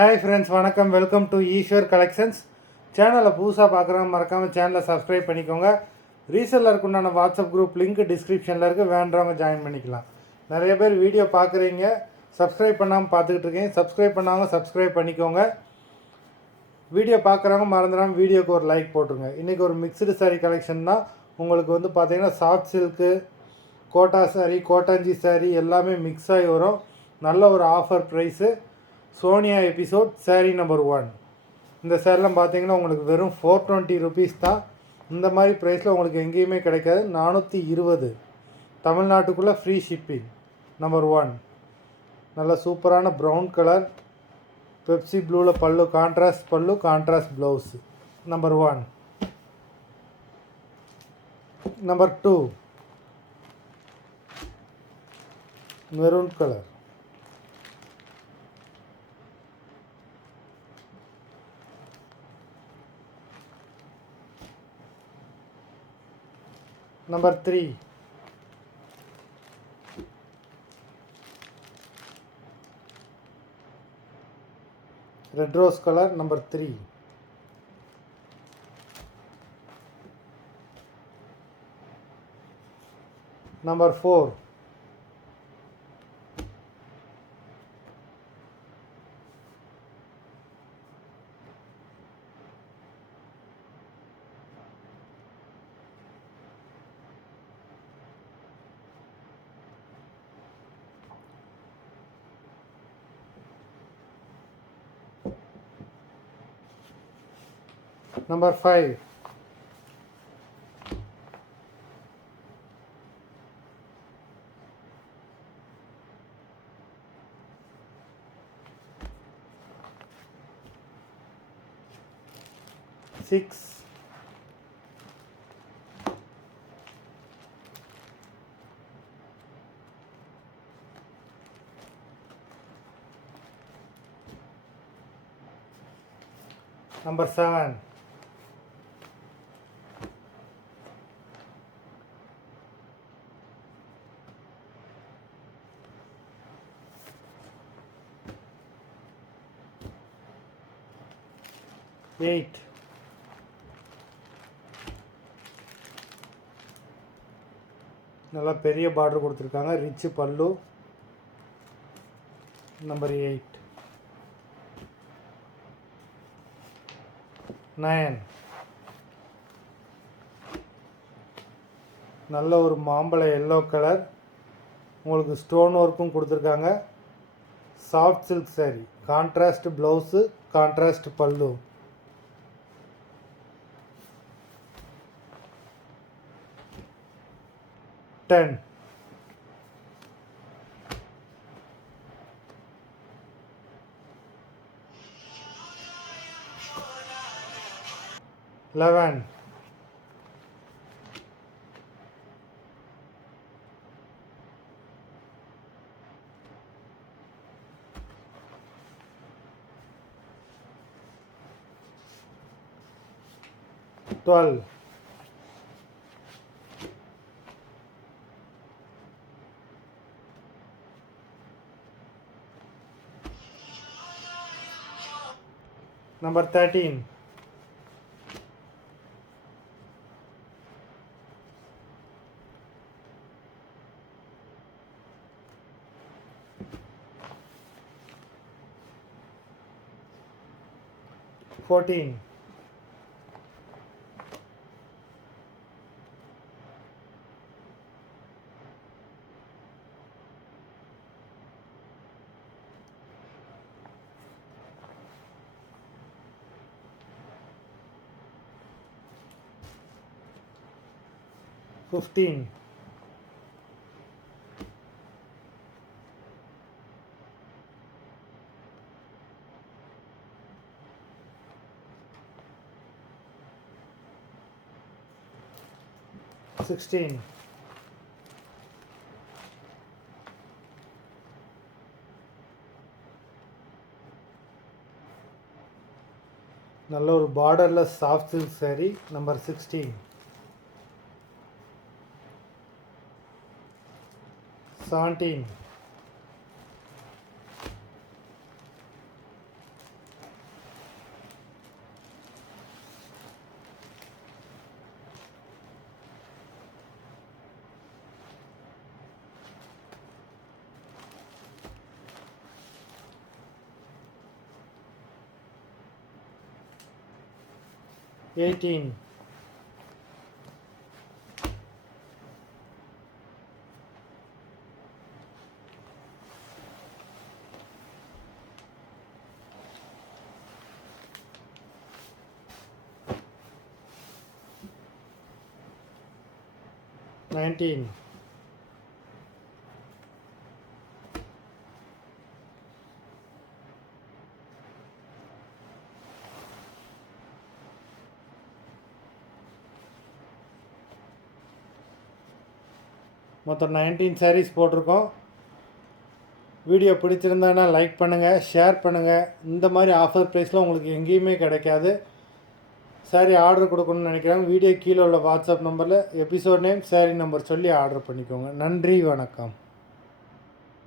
Hi friends, வணக்கம். Welcome to Eswar collections. சேனலை புதுசாக பார்க்குறவங்க மறக்காமல் சேனலை சப்ஸ்கிரைப் பண்ணிக்கோங்க. ரீசெல்லருக்கு உண்டான வாட்ஸ்அப் குரூப் லிங்க் டிஸ்கிரிப்ஷனில் இருக்குது, வேண்டவங்க ஜாயின் பண்ணிக்கலாம். நிறைய பேர் வீடியோ பார்க்குறீங்க, சப்ஸ்கிரைப் பண்ணாமல் பார்த்துக்கிட்டு இருக்கீங்க. சப்ஸ்கிரைப் பண்ணாமல் சப்ஸ்கிரைப் பண்ணிக்கோங்க. வீடியோ பார்க்குறவங்க மறந்துடாமல் வீடியோக்கு ஒரு லைக் போட்டுருங்க. இன்றைக்கி ஒரு மிக்சடு சாரீ கலெக்ஷன் தான். உங்களுக்கு பார்த்தீங்கன்னா சாஃப்ட் சில்க்கு, கோட்டா சாரீ, கோட்டாஞ்சி சாரீ எல்லாமே மிக்ஸ் ஆகி வரும். நல்ல ஒரு offer price. Sonia episode sari number 1. இந்த சேரீலாம் பார்த்தீங்கன்னா உங்களுக்கு வெறும் 420 ருபீஸ் தான். இந்த மாதிரி ப்ரைஸில் உங்களுக்கு எங்கேயுமே கிடைக்காது. 420 தமிழ்நாட்டுக்குள்ளே ஃப்ரீ ஷிப்பிங். நம்பர் 1 நல்ல சூப்பரான ப்ரௌன் கலர், பெப்சி ப்ளூவில் பல்லு, கான்ட்ராஸ்ட் பல்லு, கான்ட்ராஸ்ட் ப்ளவுஸு. நம்பர் 1. நம்பர் 2 maroon colour. Number 3 red rose color. Number 3. Number 4 Number 5 6 Number 7 8 நல்லா பெரிய பார்டர் கொடுத்துருக்காங்க, ரிச் பல்லு. நம்பர் 8. 9 நல்ல ஒரு மாம்பழ எல்லோ கலர், உங்களுக்கு ஸ்டோன் ஒர்க்கும் கொடுத்துருக்காங்க. Soft silk sari, contrast blouse, contrast பல்லு. 10 11 12 Number 13 14 15 16 நல்ல ஒரு பார்டர்லெஸ் சாஃப்ட் சில்க் சாரீ. நம்பர் 16 17 18, 19, 19 sarees போட்டிருக்கோம். வீடியோ பிடிச்சிருந்தானா லைக் பண்ணுங்கள், ஷேர் பண்ணுங்கள். இந்த மாதிரி ஆஃபர் ப்ரைஸில் உங்களுக்கு எங்கேயுமே கிடைக்காது. சாரீ ஆர்டர் கொடுக்கணும்னு நினைக்கிறாங்க, வீடியோ கீழே உள்ள வாட்ஸ்அப் நம்பரில் எபிசோட் நேம், சாரீ நம்பர் சொல்லி ஆர்டர் பண்ணிக்கோங்க. நன்றி, வணக்கம்.